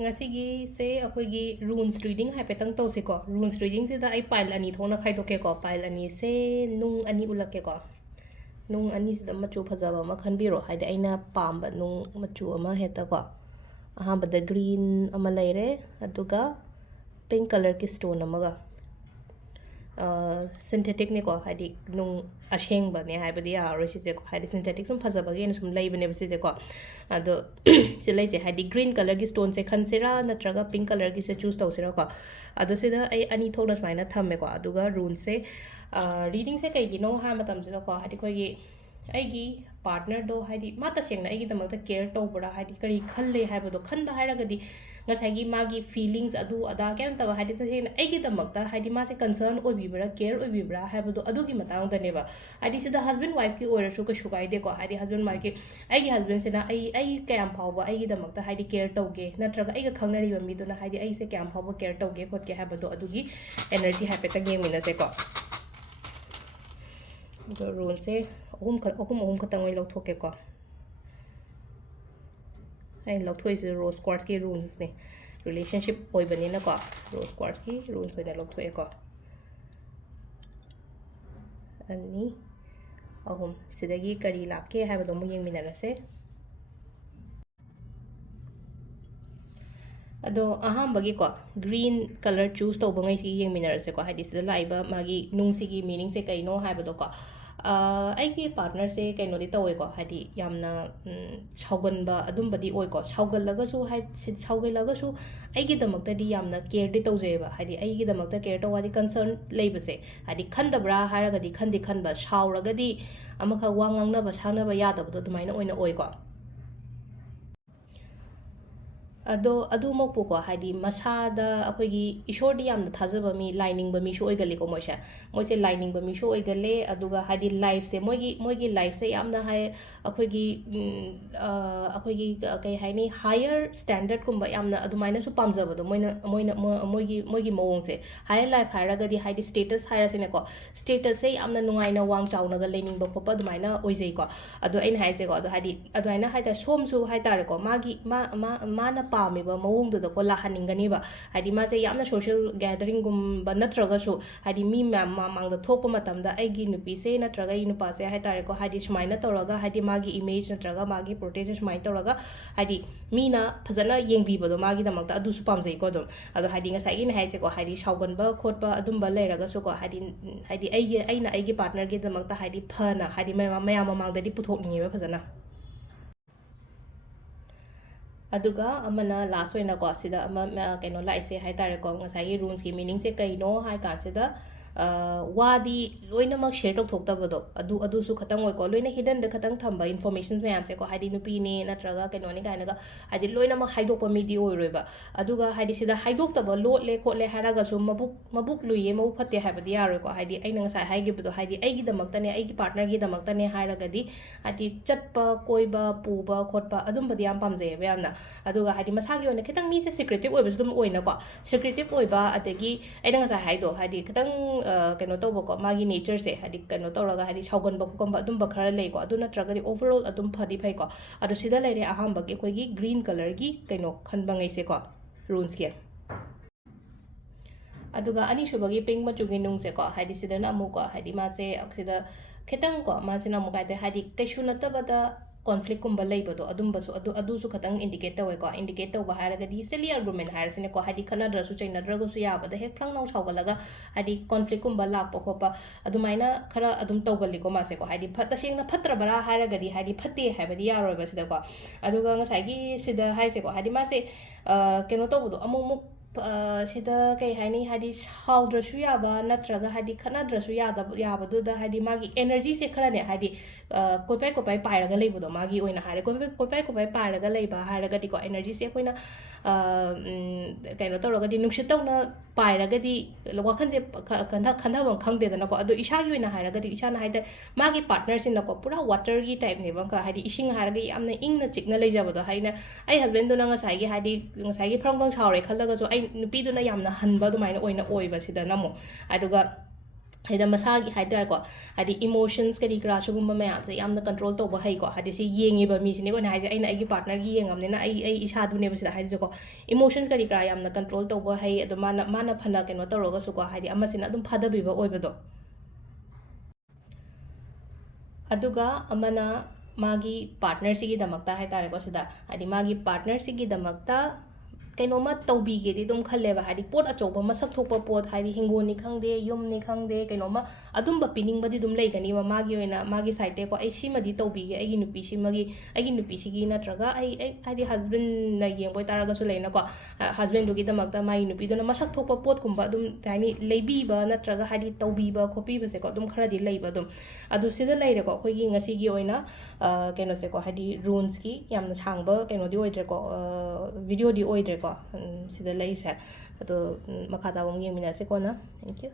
ngasi se akhoi runes reading haipetang tawsiko runes reading sida ai pile ani thona khaidoke ko pile ani se nung ani ulake ko nung ani sida machu phajaba ma khanbiro haide aina pamba nung machu ama heta ko ahambada green ama leire aduga pink color ki stone amaga synthetic ne ko hadi nung asheng ba ne haibadi aro si ko hadi synthetic sum phajaba ge sum leibane bisi ko ado silai se hadi green color ki stone se khansira natraga pink color ki se choose tawsira ko ado sida ai ani thona smaina thamme ko aduga rune se reading se kai gi no ha matam se ko hadi ko gi ai gi partner do hadi mata sengna ai gi damakta care tawbura hadi kari khalle haibado khanba hairagadi ngasagi magi feelings adu ada kem taba hadi ta sengna ai gi damakta hadi ma se concern obibra care obibra haibado adu gi matang da neba hadi sida husband wife ki oira su ka shugai de ko hadi husband wife ki ai gi husband sena ai kayam phawba ai gi damakta hadi care tawge natraga ai ga khangnari ba mi duna hadi ai se kayam phawba care tawge khotke haibado adu gi energy haipeta gemina se ko rune se ahum khatang oi lawthoke ko ai lawthoi se rose quartz ki runes ne relationship oi bani na ko rose quartz ki runes oi na lawthoi ko ani ahum sidagi kari lake haibado mu yeng minarase ado ahambagi ko green color choose to bangai si yeng minarase ko hadi sida laiba magi nung sigi meaning se kaino haibado ko ꯑꯩꯒꯤ ꯄꯥꯔꯠꯅꯔꯁꯦ ꯀꯩꯅꯣꯗꯤ ꯇꯧꯋꯦꯀꯣ ꯍꯥꯏꯗꯤ ꯌꯥꯝꯅ ꯁꯥꯎꯒꯟꯕ ꯑꯗꯨꯝꯕꯗꯤ ꯑꯣꯏꯀꯣ ꯁꯥꯎꯒꯜꯂꯒꯁꯨ ꯁꯥꯎꯒꯜꯂꯒꯁꯨ ꯑꯩꯒꯤꯗꯃꯛꯇꯗꯤ ꯌꯥꯝꯅ ꯀꯦꯌꯔꯗꯤ ꯇꯧꯖꯩꯑꯕ ꯍꯥꯏꯗꯤ ꯑꯩꯒꯤꯗꯃꯛꯇ care ꯇꯧꯕ ꯍꯥꯏꯗꯤ ꯀꯟꯁꯔꯟ ꯂꯩꯕꯁꯦ ꯍꯥꯏꯗꯤ ꯈꯟꯗꯕ꯭ꯔꯥ ꯍꯥꯏꯔꯒꯗꯤ ꯈꯟꯗꯤ ꯈꯟꯕ ꯁꯥꯎꯔꯒꯗꯤ ꯑꯃꯈꯛ ꯋꯥ ꯉꯥꯡꯅꯕ ꯁꯥꯡꯅꯕ ꯌꯥꯗꯕꯗꯣ ꯑꯗꯨꯃꯥꯏꯅ ꯑꯣꯏꯅ ꯑꯣꯏꯀꯣ ꯑꯗꯣ ꯑꯗꯨꯃꯛꯄꯨꯀꯣ ꯍꯥꯏꯗꯤ ꯃꯁꯥꯗ ꯑꯩꯈꯣꯏꯒꯤ ꯏꯁꯣꯔꯗꯤ ꯌꯥꯝꯅ ꯊꯥꯖꯕ ꯃꯤ ꯂꯥꯏꯅꯤꯡꯕ ꯃꯤꯁꯨ ꯑꯣꯏꯒꯜꯂꯤꯀꯣ ꯃꯣꯏꯁꯦ ꯂꯥꯏꯅꯤꯡꯕ ꯃꯤꯁꯨ ꯑꯣꯏꯒꯜꯂꯦ ꯑꯗꯨꯒ ꯍꯥꯏꯗꯤ ꯂꯥꯏꯐꯁꯦ ꯃꯣꯏꯒꯤ ꯂꯥꯏꯐꯁꯦ ꯌꯥꯝꯅ ꯑꯩꯈꯣꯏꯒꯤ ꯀꯩ ꯍꯥꯏꯅꯤ ꯍꯥꯏꯌꯔ ꯁ꯭ꯇꯦꯟꯗꯔꯠꯀꯨꯝꯕ ꯌꯥꯝꯅ ꯑꯗꯨꯃꯥꯏꯅꯁꯨ ꯄꯥꯝꯖꯕꯗꯣ ꯃꯣꯏꯒꯤ ꯃꯑꯣꯡꯁꯦ ꯍꯥꯏꯌꯔ ꯂꯥꯏꯐ ꯍꯥꯏꯔꯒꯗꯤ ꯍꯥꯏꯗꯤ ꯁ꯭ꯇꯦꯇꯁ ꯍꯥꯏꯔꯁꯤꯅꯦꯀꯣ ꯁ꯭ꯇꯦꯇꯁꯁꯦ ꯌꯥꯝꯅ ꯅꯨꯡꯉꯥꯏꯅ ꯋꯥꯡ ꯆꯥꯎꯅꯒ ꯂꯩꯅꯤꯡꯕ ꯈꯣꯠꯄ ꯑꯗꯨꯃꯥꯏꯅ ꯑꯣꯏꯖꯩꯀꯣ ꯑꯗꯣ ꯑꯩꯅ ꯍꯥꯏꯁꯦꯀꯣ ꯑꯗꯣ ꯍꯥꯏꯗꯤ ꯑꯗꯨꯃꯥꯏꯅ ꯍꯥꯏꯇꯥꯔꯦ ꯁꯣꯝꯁꯨ ꯍꯥꯏꯇꯥꯔꯦꯀꯣ ꯃꯥꯅ ꯄꯥꯝꯃꯤꯕ ꯃꯑꯣꯡꯗꯨꯗꯀꯣ ꯂꯥꯛꯍꯟꯅꯤꯡꯒꯅꯤꯕ ꯍꯥꯏꯗꯤ ꯃꯥꯁꯦ ꯌꯥꯝꯅ ꯁꯣꯁꯤꯌꯦꯜ ꯒꯦꯗꯔꯤꯡꯒꯨꯝꯕ ꯅꯠꯇ꯭ꯔꯒꯁꯨ ꯍꯥꯏꯗꯤ ꯃꯤ ꯃꯌꯥꯝ ꯃꯃꯥꯡꯗ ꯊꯣꯛꯄ ꯃꯇꯝꯗ ꯑꯩꯒꯤ ꯅꯨꯄꯤꯁꯦ ꯅꯠꯇ꯭ꯔꯒ ꯑꯩ ꯅꯨꯄꯥꯁꯦ ꯍꯥꯏꯇꯥꯔꯦꯀꯣ ꯍꯥꯏꯗꯤ ꯁꯨꯃꯥꯏꯅ ꯇꯧꯔꯒ ꯍꯥꯏꯗꯤ ꯃꯥꯒꯤ ꯏꯃꯦꯖ ꯅꯠꯇ꯭ꯔꯒ ꯃꯥꯒꯤ ꯄꯣꯔꯇ꯭ꯔꯦꯠꯁꯦ ꯁꯨꯃꯥꯏꯅ ꯇꯧꯔꯒ ꯍꯥꯏꯗꯤ ꯃꯤꯅ ꯐꯖꯅ ꯌꯦꯡꯕꯤꯕꯗꯣ ꯃꯥꯒꯤꯗꯃꯛꯇ ꯑꯗꯨꯁꯨ ꯄꯥꯝꯖꯩꯀꯣ ꯑꯗꯨꯝ ꯑꯗꯣ ꯍꯥꯏꯗꯤ ꯉꯁꯥꯏꯒꯤꯅ ꯍꯥꯏꯁꯦꯀꯣ ꯍꯥꯏꯗꯤ ꯁꯥꯎꯒꯟꯕ ꯈꯣꯠꯄ ꯑꯗꯨꯝꯕ ꯂꯩꯔꯒꯁꯨꯀꯣ ꯍꯥꯏꯗꯤ ꯑꯩꯅ ꯑꯩꯒꯤ ꯄꯥꯔꯠꯅꯔꯒꯤꯗꯃꯛꯇ ꯍꯥꯏꯗꯤ ꯐꯅ ꯍꯥꯏꯗꯤ ꯃꯌꯥꯝ ꯃꯃꯥꯡꯗꯗꯤ ꯄꯨꯊꯣꯛꯅꯤꯡꯉꯦꯕ ꯐꯖꯅ ꯑꯗꯨꯒ ꯑꯃꯅ ꯂꯥꯁ ꯑꯣꯏꯅꯀꯣ ꯁꯤꯗ ꯑꯃ ꯀꯩꯅꯣ ꯂꯥꯛꯏꯁꯦ ꯍꯥꯏꯇꯥꯔꯦꯀꯣ ꯉꯁꯥꯏꯒꯤ ꯔꯨꯟꯁꯀꯤ ꯃꯤꯅꯤꯡꯁꯦ ꯀꯩꯅꯣ ꯍꯥꯏ ꯀꯥꯟꯁꯤꯗ ꯋꯥꯗꯤ ꯂꯣꯏꯅꯃꯛ ꯁꯦꯌꯔ ꯇꯧꯊꯣꯛꯇꯕꯗꯣ ꯑꯗꯨꯁꯨ ꯈꯇꯪ ꯑꯣꯏꯀꯣ ꯂꯣꯏꯅ ꯍꯤꯗꯟꯗ ꯈꯇꯪ ꯊꯝꯕ ꯏꯟꯐꯣꯔꯃꯦꯁꯟ ꯃꯌꯥꯝꯁꯦꯀꯣ ꯍꯥꯏꯗꯤ ꯅꯨꯄꯤꯅꯦ ꯅꯠꯇ꯭ꯔꯒ ꯀꯩꯅꯣꯅꯤ ꯀꯥꯏꯅꯒ ꯍꯥꯏꯗꯤ ꯂꯣꯏꯅꯃꯛ ꯍꯥꯏꯗꯣꯛꯄ ꯃꯤꯗꯤ ꯑꯣꯏꯔꯣꯏꯕ ꯑꯗꯨꯒ ꯍꯥꯏꯗꯤ ꯁꯤꯗ ꯍꯥꯏꯗꯣꯛꯇꯕ ꯂꯣꯠꯂꯦ ꯈꯣꯠꯂꯦ ꯍꯥꯏꯔꯒꯁꯨ ꯃꯕꯨꯛ ꯂꯨꯏꯌꯦ ꯃꯕꯨꯛ ꯐꯠꯇꯦ ꯍꯥꯏꯕꯗꯤ ꯌꯥꯔꯣꯏꯀꯣ ꯍꯥꯏꯗꯤ ꯑꯩꯅ ꯉꯁꯥꯏ ꯍꯥꯏꯈꯤꯕꯗꯣ ꯍꯥꯏꯗꯤ ꯑꯩꯒꯤꯗꯃꯛꯇꯅꯦ ꯑꯩꯒꯤ ꯄꯥꯔꯠꯅꯔꯒꯤꯗꯃꯛꯇꯅꯦ ꯍꯥꯏꯔꯒꯗꯤ ꯍꯥꯏꯗꯤ ꯆꯠꯄ ꯀꯣꯏꯕ ꯄꯨꯕ ꯈꯣꯠꯄ ꯑꯗꯨꯝꯕꯗꯤ ꯌꯥꯝ ꯄꯥꯝꯖꯩꯌꯦꯕ ꯌꯥꯝꯅ ꯑꯗꯨꯒ ꯍꯥꯏꯗꯤ ꯃꯁꯥꯒꯤ ꯑꯣꯏꯅ ꯈꯤꯇꯪ ꯃꯤꯁꯦ ꯁꯤꯀ꯭ꯔꯦꯇꯤꯞ ꯑꯣꯏꯕꯁꯨ ꯑꯗꯨꯝ ꯑꯣꯏꯅꯀꯣ ꯁꯤꯀ꯭ꯔꯦꯇꯤꯞ ꯑꯣꯏꯕ ꯑꯗꯒꯤ ꯑꯩꯅ ꯉꯁꯥꯏ ꯍꯥꯏꯗꯣ ꯍꯥꯏꯗꯤ ꯈꯤꯇꯪ ꯀꯩꯅꯣ ꯇꯧꯕꯀꯣ ꯃꯥꯒꯤ ꯅꯦꯆꯔꯁꯦ ꯍꯥꯏꯗꯤ ꯀꯩꯅꯣ ꯇꯧꯔꯒ ꯍꯥꯏꯗꯤ ꯁꯥꯎꯒꯟꯕ ꯈꯣꯠꯀꯟꯕ ꯑꯗꯨꯝꯕ ꯈꯔ ꯂꯩꯀꯣ ꯑꯗꯨ ꯅꯠꯇ꯭ꯔꯒꯗꯤ ꯑꯣꯚꯔꯑꯣꯜ ꯑꯗꯨꯝ ꯐꯗꯤ ꯐꯩꯀꯣ ꯑꯗꯣ ꯁꯤꯗ ꯂꯩꯔꯦ ꯑꯍꯥꯟꯕꯒꯤ ꯑꯩꯈꯣꯏꯒꯤ ꯒ꯭ꯔꯤꯟ ꯀꯂꯔꯒꯤ ꯀꯩꯅꯣ ꯈꯟꯕꯉꯩꯁꯦꯀꯣ ꯔꯨꯟꯁꯀꯤ ꯑꯗꯨꯒ ꯑꯅꯤꯁꯨꯕꯒꯤ ꯄꯤꯡ ꯃꯆꯨꯒꯤ ꯅꯨꯡꯁꯦꯀꯣ ꯍꯥꯏꯗꯤ ꯁꯤꯗꯅ ꯑꯃꯨꯛꯀꯣ ꯍꯥꯏꯗꯤ ꯃꯥꯁꯦ ꯁꯤꯗ ꯈꯤꯇꯪꯀꯣ ꯃꯥꯁꯤꯅ ꯑꯃꯨꯛ ꯀꯥꯏꯗꯦ ꯍꯥꯏꯗꯤ ꯀꯩꯁꯨ ꯅꯠꯇꯕꯗ ꯀꯣꯟꯐ꯭ꯂꯤꯛꯀꯨꯝꯕ ꯂꯩꯕꯗꯣ ꯑꯗꯨꯁꯨ ꯈꯇꯪ ꯏꯟꯗꯤꯀꯦꯠ ꯇꯧꯋꯦꯀꯣ ꯏꯟꯗꯤꯀꯦꯠ ꯇꯧꯕ ꯍꯥꯏꯔꯒꯗꯤ ꯁꯤꯂꯤ ꯑꯥꯔꯒꯨꯃꯦꯟ ꯍꯥꯏꯔꯁꯤꯅꯦꯀꯣ ꯍꯥꯏꯗꯤ ꯈꯠꯅꯗ꯭ꯔꯁꯨ ꯆꯩꯅꯗ꯭ꯔꯒꯁꯨ ꯌꯥꯕꯗ ꯍꯦꯛ ꯐ꯭ꯔꯪ ꯅꯥꯎ ꯁꯥꯎꯒꯠꯂꯒ ꯍꯥꯏꯗꯤ ꯀꯣꯟꯐ꯭ꯂꯤꯛꯀꯨꯝꯕ ꯂꯥꯛꯄ ꯈꯣꯠꯄ ꯑꯗꯨꯃꯥꯏꯅ ꯈꯔ ꯑꯗꯨꯝ ꯇꯧꯒꯜꯂꯤꯀꯣ ꯃꯥꯁꯦꯀꯣ ꯍꯥꯏꯗꯤ ꯇꯁꯦꯡꯅ ꯐꯠꯇ꯭ꯔꯕꯔꯥ ꯍꯥꯏꯔꯒꯗꯤ ꯍꯥꯏꯗꯤ ꯐꯠꯇꯦ ꯍꯥꯏꯕꯗꯤ ꯌꯥꯔꯣꯏꯕ ꯁꯤꯗꯀꯣ ꯑꯗꯨꯒ ꯉꯁꯥꯏꯒꯤ ꯁꯤꯗ ꯍꯥꯏꯁꯦꯀꯣ ꯍꯥꯏꯗꯤ ꯃꯥꯁꯦ ꯀꯩꯅꯣ ꯇꯧꯕꯗꯣ ꯑꯃꯨꯛ ꯁꯤꯗ ꯀꯩ ꯍꯥꯏꯅꯤ ꯍꯥꯏꯗꯤ ꯁꯥꯎꯗ꯭ꯔꯁꯨ ꯌꯥꯕ ꯅꯠꯇ꯭ꯔꯒ ꯍꯥꯏꯗꯤ ꯈꯠꯅꯗ꯭ꯔꯁꯨ ꯌꯥꯕꯗꯨꯗ ꯍꯥꯏꯗꯤ ꯃꯥꯒꯤ 에너지ꯁꯦ ꯈꯔꯅꯦ ꯍꯥꯏꯗꯤ ꯀꯣꯏꯄꯥꯏ ꯄꯥꯏꯔꯒ ꯂꯩꯕꯗꯣ ꯃꯥꯒꯤ ꯑꯣꯏꯅ ꯍꯥꯏꯔꯦ ꯀꯣꯏꯄꯥꯏ ꯄꯥꯏꯔꯒ ꯂꯩꯕ ꯍꯥꯏꯔꯒꯗꯤꯀꯣ 에너지ꯁꯦ ꯑꯩꯈꯣꯏꯅ ꯀꯩꯅꯣ ꯇꯧꯔꯒꯗꯤ ꯅꯨꯡꯁꯤꯠꯇꯧꯅ ꯄꯥꯏꯔꯒꯗꯤ ꯋꯥꯈꯟꯁꯦ ꯈꯟꯊꯐꯝ ꯈꯪꯗꯦꯗꯅꯀꯣ ꯑꯗꯣ ꯏꯁꯥꯒꯤ ꯑꯣꯏꯅ ꯍꯥꯏꯔꯒꯗꯤ ꯏꯁꯥꯅ ꯍꯥꯏꯇꯥꯔꯦ ꯃꯥꯒꯤ ꯄꯥꯔꯠꯅꯔꯁꯤꯅꯀꯣ ꯄꯨꯔꯥ ꯋꯥꯇꯔꯒꯤ ꯇꯥꯏꯞꯅꯦꯕ ꯍꯥꯏꯗꯤ ꯏꯁꯤꯡ ꯍꯥꯏꯔꯒ ꯌꯥꯝꯅ ꯏꯪꯅ ꯆꯤꯛꯅ ꯂꯩꯖꯕꯗꯣ ꯍꯥꯏꯅ ꯑꯩ ꯍꯁꯕꯦꯟꯗꯨꯅ ꯉꯁꯥꯏꯒꯤ ꯐ꯭ꯔꯪ ꯐ꯭ꯔꯪ ꯁꯥꯎꯔꯦ ꯈꯜꯂꯒꯁꯨ ꯑꯩ ꯅꯨꯄꯤꯗꯨꯅ ꯌꯥꯝꯅ ꯍꯟꯕ ꯑꯗꯨꯃꯥꯏꯅ ꯑꯣꯏꯕ ꯁꯤꯗꯅ ꯑꯃꯨꯛ ꯑꯗꯨꯒ ꯍꯥꯏꯗꯤ ꯃꯁꯥꯒꯤ ꯍꯥꯏꯇꯥꯔꯦꯀꯣ ꯍꯥꯏꯗꯤ ꯏꯃꯣꯁꯟꯁ ꯀꯔꯤ ꯀꯔꯥ ꯁꯤꯒꯨꯝꯕ ꯃꯌꯥꯝꯁꯦ ꯌꯥꯝꯅ ꯀꯟꯇ꯭ꯔꯣꯜ ꯇꯧꯕ ꯍꯩꯀꯣ ꯍꯥꯏꯗꯤ ꯁꯤ ꯌꯦꯡꯉꯤꯕ ꯃꯤꯁꯤꯅꯦ ꯑꯩꯈꯣꯏꯅ ꯍꯥꯏꯁꯦ ꯑꯩꯅ ꯑꯩꯒꯤ ꯄꯥꯔꯠꯅꯔꯒꯤ ꯌꯦꯡꯉꯕꯅꯤꯅ ꯑꯩ ꯏꯁꯥꯗꯨꯅꯦꯕ ꯁꯤꯗ ꯍꯥꯏꯔꯤꯁꯦꯀꯣ ꯏꯃꯣꯁꯟꯁ ꯀꯔꯤ ꯀꯔꯥ ꯌꯥꯝꯅ ꯀꯟꯇ꯭ꯔꯣꯜ ꯇꯧꯕ ꯍꯩ ꯑꯗꯣ ꯃꯥꯅ ꯐꯅ ꯀꯩꯅꯣ ꯇꯧꯔꯒꯁꯨꯀꯣ ꯍꯥꯏꯗꯤ ꯑꯃꯁꯤꯅ ꯑꯗꯨꯝ ꯐꯥꯗꯕꯤꯕ ꯑꯣꯏꯕꯗꯣ ꯑꯗꯨꯒ ꯑꯃꯅ ꯃꯥꯒꯤ ꯄꯥꯔꯠꯅꯔꯁꯤꯒꯤꯗꯃꯛꯇ ꯍꯥꯏꯇꯥꯔꯦꯀꯣ ꯁꯤꯗ ꯍꯥꯏꯗꯤ ꯃꯥꯒꯤ ꯄꯥꯔꯠꯅꯔꯁꯤꯒꯤꯗꯃꯛꯇ ꯀꯩꯅꯣꯝꯃ ꯇꯧꯕꯤꯒꯦꯗꯤ ꯑꯗꯨꯝ ꯈꯜꯂꯦꯕ ꯍꯥꯏꯗꯤ ꯄꯣꯠ ꯑꯆꯧꯕ ꯃꯁꯛ ꯊꯣꯛꯄ ꯄꯣꯠ ꯍꯥꯏꯗꯤ ꯍꯤꯡꯒꯣꯜꯅꯤ ꯈꯪꯗꯦ ꯌꯨꯝꯅꯤ ꯈꯪꯗꯦ ꯀꯩꯅꯣꯝꯃ ꯑꯗꯨꯝꯕ ꯄꯤꯅꯤꯡꯕꯗꯤ ꯑꯗꯨꯝ ꯂꯩꯒꯅꯤꯕ ꯃꯥꯒꯤ ꯑꯣꯏꯅ ꯃꯥꯒꯤ ꯁꯥꯏꯠꯇꯩꯀꯣ ꯑꯩ ꯁꯤꯃꯗꯤ ꯇꯧꯕꯤꯒꯦ ꯑꯩꯒꯤ ꯅꯨꯄꯤꯁꯤꯒꯤ ꯅꯠꯇ꯭ꯔꯒ ꯑꯩ ꯍꯥꯏꯗꯤ ꯍꯁꯕꯦꯟꯅ ꯌꯦꯡꯕ ꯑꯣꯏꯇꯥꯔꯒꯁꯨ ꯂꯩꯅꯀꯣ ꯍꯁꯕꯦꯟꯗꯨꯒꯤꯗꯃꯛꯇ ꯃꯥꯒꯤ ꯅꯨꯄꯤꯗꯨꯅ ꯃꯁꯛ ꯊꯣꯛꯄ ꯄꯣꯠꯀꯨꯝꯕ ꯑꯗꯨꯝ ꯀꯩ ꯍꯥꯏꯅꯤ ꯂꯩꯕꯤꯕ ꯅꯠꯇ꯭ꯔꯒ ꯍꯥꯏꯗꯤ ꯇꯧꯕꯤꯕ ꯈꯣꯠꯄꯤꯕꯁꯦꯀꯣ ꯑꯗꯨꯝ ꯈꯔꯗꯤ ꯂꯩꯕ ꯑꯗꯨ ꯁꯤꯗ ꯂꯩꯔꯦꯀꯣ ꯑꯩꯈꯣꯏꯒꯤ ꯉꯁꯤꯒꯤ ꯑꯣꯏꯅ ꯀꯩꯅꯣꯁꯦꯀꯣ ꯍꯥꯏꯗꯤ ꯔꯨꯟꯁꯀꯤ ꯌꯥꯝꯅ ꯁꯥꯡꯕ ꯀꯩꯅꯣꯗꯤ ꯑꯣꯏꯗ꯭ꯔꯦꯀꯣ ꯚꯤꯗꯤꯑꯣꯗꯤ ꯑꯣꯏꯗ꯭ꯔꯦꯀꯣ ꯁꯤꯗ ꯂꯩꯔꯤꯁꯦ ꯑꯗꯣ ꯃꯈꯥ ꯇꯥꯕ ꯑꯃꯨꯛ ꯌꯦꯡꯃꯤꯟꯅꯁꯦ ꯀꯣꯟꯅ ꯊꯦꯡꯛ ꯌꯨ